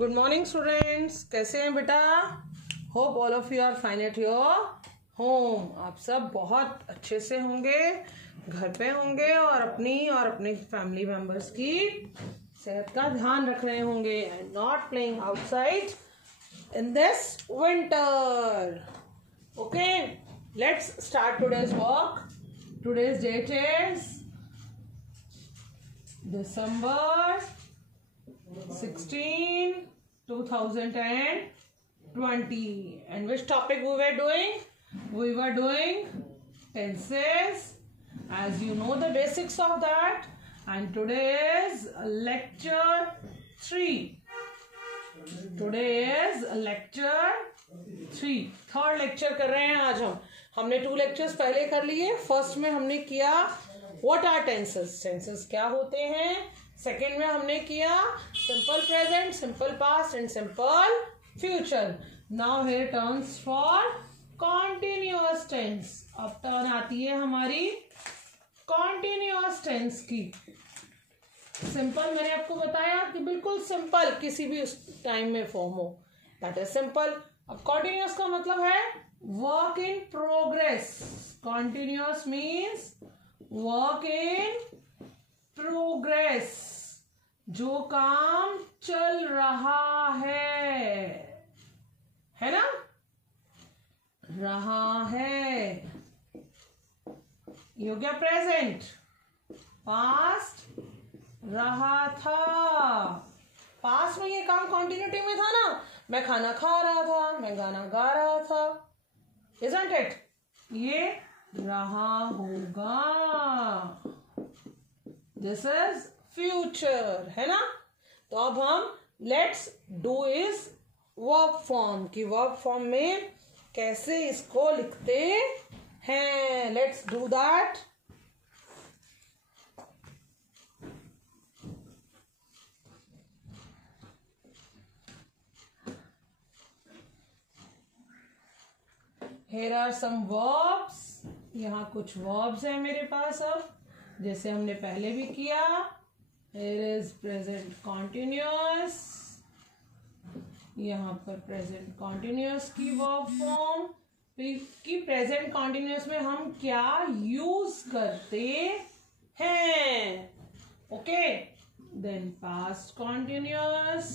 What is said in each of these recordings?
Good morning students, कैसे हैं बेटा? Hope all of you are fine at your home. आप सब बहुत अच्छे से होंगे, घर पे होंगे और अपनी फैमिली मेंबर्स की सेहत का ध्यान रख रहे होंगे and not playing outside in this winter. Okay, let's start today's work. Today's date is December 16, 2020. And which topic we were doing? We were doing tenses. As you know the basics of that. And today is lecture 3. Today is lecture 3. Third lecture कर रहे हैं आज हमने 2 lectures पहले कर लिए। First में हमने किया व्हाट आर टेंसेस, टेंसेस क्या होते हैं। सेकंड में हमने किया simple present, simple past and simple future. Now here turns for continuous tense. अब टर्न आती है हमारी कॉन्टिन्यूअस टेंस की। सिंपल मैंने आपको बताया कि बिल्कुल सिंपल किसी भी टाइम में फॉर्म हो, दैट इज सिंपल। अब कॉन्टिन्यूअस का मतलब है work in progress. Continuous means work in progress, जो काम चल रहा है ना, रहा है। ये हो गया प्रेजेंट। पास्ट रहा था, पास्ट में ये काम कॉन्टिन्यूटी में था ना, मैं खाना खा रहा था, मैं गाना गा रहा था, isn't it? ये रहा होगा, दिस इज फ्यूचर, है ना। तो अब हम let's do is verb form की, वर्ब फॉर्म में कैसे इसको लिखते हैं, let's do that. Here are some verbs। यहाँ कुछ verbs हैं मेरे पास। अब जैसे हमने पहले भी किया, here is present continuous। यहाँ पर present continuous की verb form कि present continuous में हम क्या use करते हैं। Okay, then past continuous,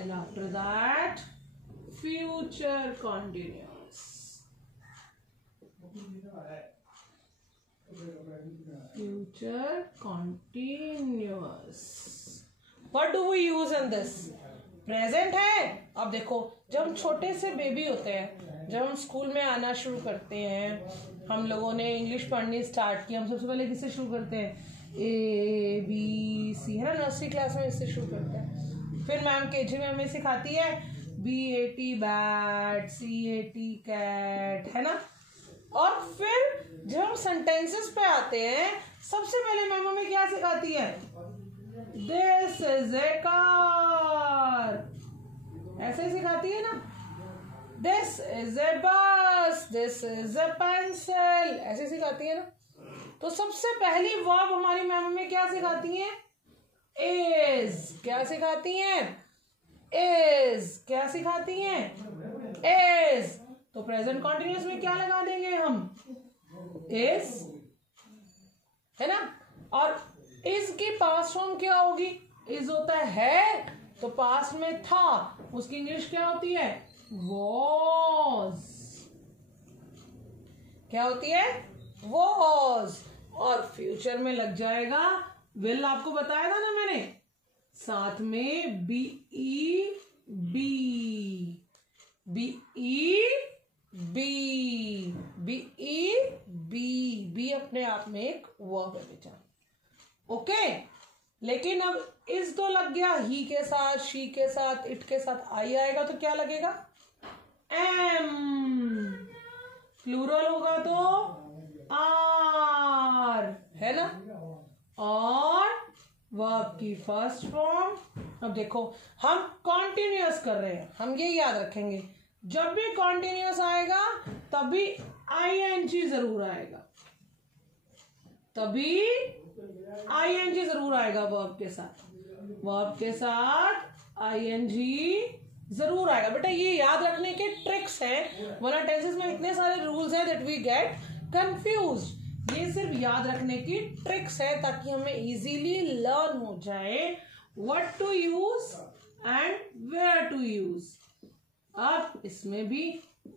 and after that future continuous। Future continuous, what do we use in this? Present है। अब देखो, जब हम छोटे से बेबी होते हैं, जब हम स्कूल में आना शुरू करते हैं, हम लोगों ने इंग्लिश पढ़नी स्टार्ट की, हम सबसे पहले किससे शुरू करते हैं? ABC, है ना, नर्सरी क्लास में इससे शुरू करते हैं। फिर मैम केजी में हमें सिखाती है BAT बैट, CAT कैट, है ना। और फिर जब हम सेंटेंसेस पे आते हैं, सबसे पहले मैम हमें क्या सिखाती है? दिस इज ए कार, ऐसे ही सिखाती है ना। दिस इज ए बस, दिस इज ए पेंसिल, ऐसे सिखाती है ना। तो सबसे पहली वर्ब हमारी मैम हमें क्या सिखाती है? इज। क्या सिखाती हैं? इज। क्या सिखाती हैं? इज। तो प्रेजेंट कॉन्टिन्यूअस में क्या लगा देंगे हम? इज, है ना। और इज की पास्ट फॉर्म क्या होगी? इज होता है, तो पास्ट में था, उसकी इंग्लिश क्या होती है? वॉज। क्या होती है? वॉज। और फ्यूचर में लग जाएगा विल, आपको बताया था ना मैंने, साथ में BE बी अपने आप में एक वर्ब है बेटा। ओके, लेकिन अब इस तो लग गया ही के साथ, शी के साथ, इट के साथ आई आएगा तो क्या लगेगा? एम। प्लूरल होगा तो आर, है ना। और वर्ब की फर्स्ट फॉर्म। अब देखो, हम कॉन्टिन्यूअस कर रहे हैं, हम ये याद रखेंगे, जब भी कॉन्टिन्यूअस आएगा तब भी ING जरूर आएगा। तभी ing जरूर आएगा वर्ब के साथ, वर्ब के साथ ing जरूर आएगा। बेटा ये याद रखने के ट्रिक्स हैं, वरना टेंसेस में इतने सारे रूल्स हैं दैट वी गेट कंफ्यूज्ड। ये सिर्फ याद रखने की ट्रिक्स है ताकि हमें इजीली लर्न हो जाए what to use and where to use. अब इसमें भी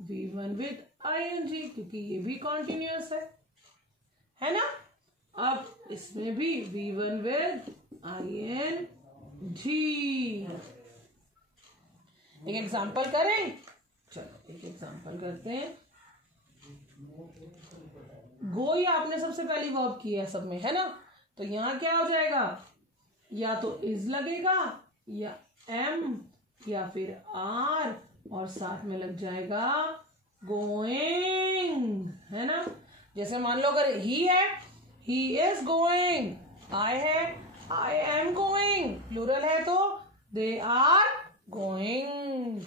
V1 विद ing क्योंकि ये भी कॉन्टिन्यूअस है ना। अब इसमें भी V1 विद ing। एक एग्जांपल करें, चलो एक एग्जांपल करते हैं। गो ही आपने सबसे पहली वर्ब की है सब में, है ना। तो यहां क्या हो जाएगा, या तो इज लगेगा या एम या फिर आर और साथ में लग जाएगा गोइंग, है ना। जैसे मान लो अगर ही है, ही इज गोइंग, आई है, आई एम गोइंग, प्लूरल है तो दे आर गोइंग।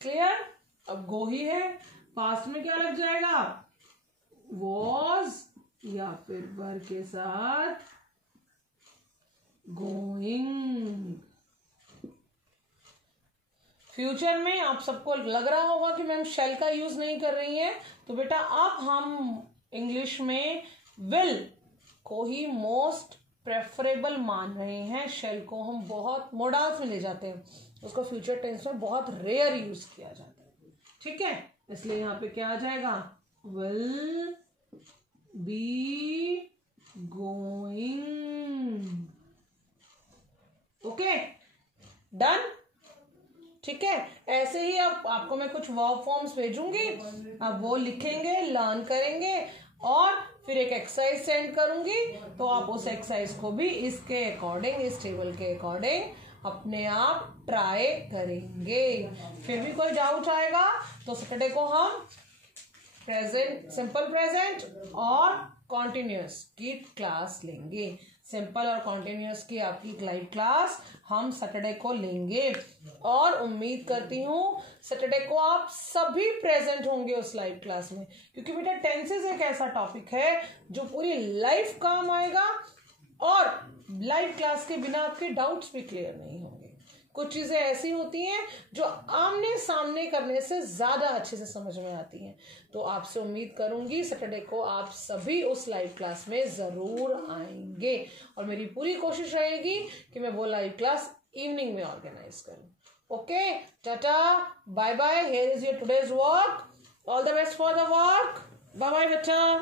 क्लियर। अब गो ही है, पास्ट में क्या लग जाएगा, वॉज या फिर वर के साथ गोइंग। फ्यूचर में आप सबको लग रहा होगा कि मैम शेल का यूज नहीं कर रही है, तो बेटा अब हम इंग्लिश में विल को ही मोस्ट प्रेफरेबल मान रहे हैं। शेल को हम बहुत मोडाल्स में ले जाते हैं, उसको फ्यूचर टेंस में बहुत रेयर यूज किया जाता है, ठीक है। इसलिए यहाँ पे क्या आ जाएगा, will be going. Okay done, ठीक है। ऐसे ही अब आपको मैं कुछ वर्ब फॉर्म्स भेजूंगी, अब वो लिखेंगे, लर्न करेंगे और फिर एक एक्सरसाइज सेंड करूंगी, तो आप उस एक्सरसाइज को भी इसके अकॉर्डिंग, इस टेबल के अकॉर्डिंग अपने आप ट्राई करेंगे। फिर भी कोई डाउट आएगा तो सैटरडे को हम प्रेजेंट, सिंपल प्रेजेंट और कॉन्टिन्यूअस की क्लास लेंगे। सिंपल और कॉन्टिन्यूअस की आपकी लाइव क्लास हम सैटरडे को लेंगे और उम्मीद करती हूँ सैटरडे को आप सभी प्रेजेंट होंगे उस लाइव क्लास में, क्योंकि बेटा टेंसेस एक ऐसा टॉपिक है जो पूरी लाइफ काम आएगा और लाइव क्लास के बिना आपके डाउट्स भी क्लियर नहीं होंगे। कुछ चीजें ऐसी होती हैं जो आमने सामने करने से ज्यादा अच्छे से समझ में आती हैं। तो आपसे उम्मीद करूंगी सैटरडे को आप सभी उस लाइव क्लास में जरूर आएंगे और मेरी पूरी कोशिश रहेगी कि मैं वो लाइव क्लास इवनिंग में ऑर्गेनाइज करूं। Okay, tata, bye bye. Here is your today's work. All the best for the work. Bye bye बेटा।